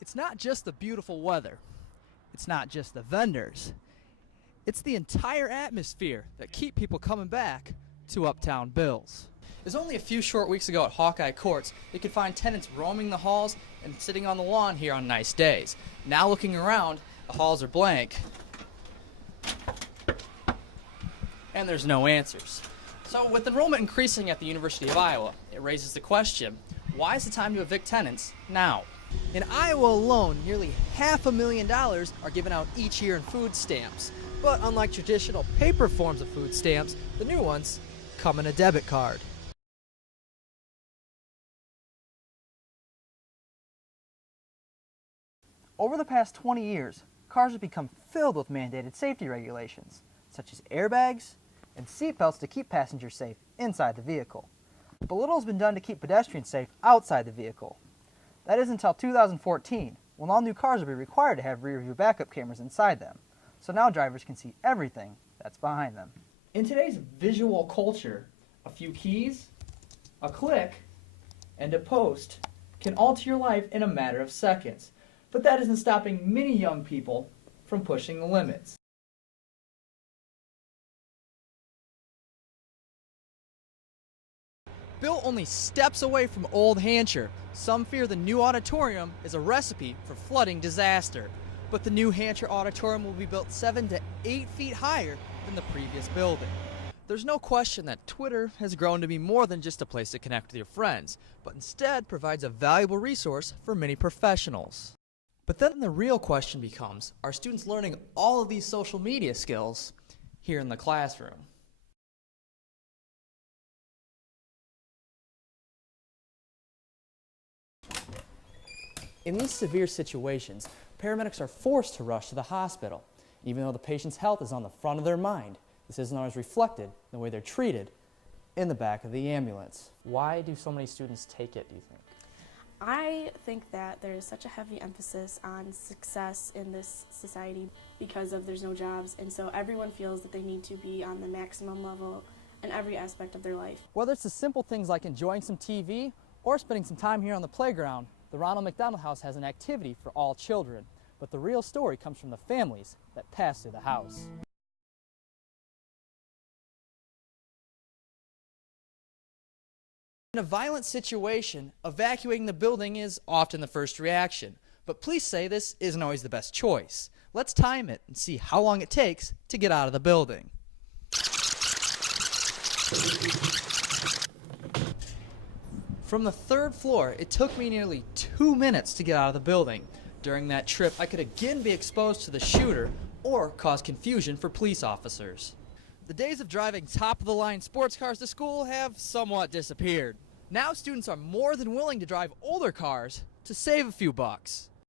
It's not just the beautiful weather. It's not just the vendors. It's the entire atmosphere that keep people coming back to Uptown Bill's. It was only a few short weeks ago at Hawkeye Courts you could find tenants roaming the halls and sitting on the lawn here on nice days. Now looking around, the halls are blank and there's no answers. So with enrollment increasing at the University of Iowa, it raises the question, why is the time to evict tenants now? In Iowa alone, nearly $500,000 are given out each year in food stamps. But unlike traditional paper forms of food stamps, the new ones come in a debit card. Over the past 20 years, cars have become filled with mandated safety regulations, such as airbags and seatbelts to keep passengers safe inside the vehicle. But little has been done to keep pedestrians safe outside the vehicle. That is until 2014, when all new cars will be required to have rear-view backup cameras inside them, so now drivers can see everything that's behind them. In today's visual culture, a few keys, a click, and a post can alter your life in a matter of seconds. But that isn't stopping many young people from pushing the limits. Built only steps away from Old Hampshire, some fear the new auditorium is a recipe for flooding disaster. But the New Hampshire auditorium will be built 7 to 8 feet higher than the previous building. There's no question that Twitter has grown to be more than just a place to connect with your friends, but instead provides a valuable resource for many professionals. But then the real question becomes, are students learning all of these social media skills here in the classroom? In these severe situations, paramedics are forced to rush to the hospital, even though the patient's health is on the front of their mind. This isn't always reflected in the way they're treated in the back of the ambulance. Why do so many students take it, do you think? I think that there is such a heavy emphasis on success in this society because there's no jobs, and so everyone feels that they need to be on the maximum level in every aspect of their life. Whether it's the simple things like enjoying some TV or spending some time here on the playground, the Ronald McDonald House has an activity for all children. But the real story comes from the families that pass through the house. In a violent situation, evacuating the building is often the first reaction. But police say this isn't always the best choice. Let's time it and see how long it takes to get out of the building. From the 3rd floor, it took me nearly 2 minutes to get out of the building. During that trip, I could again be exposed to the shooter or cause confusion for police officers. The days of driving top-of-the-line sports cars to school have somewhat disappeared. Now students are more than willing to drive older cars to save a few bucks.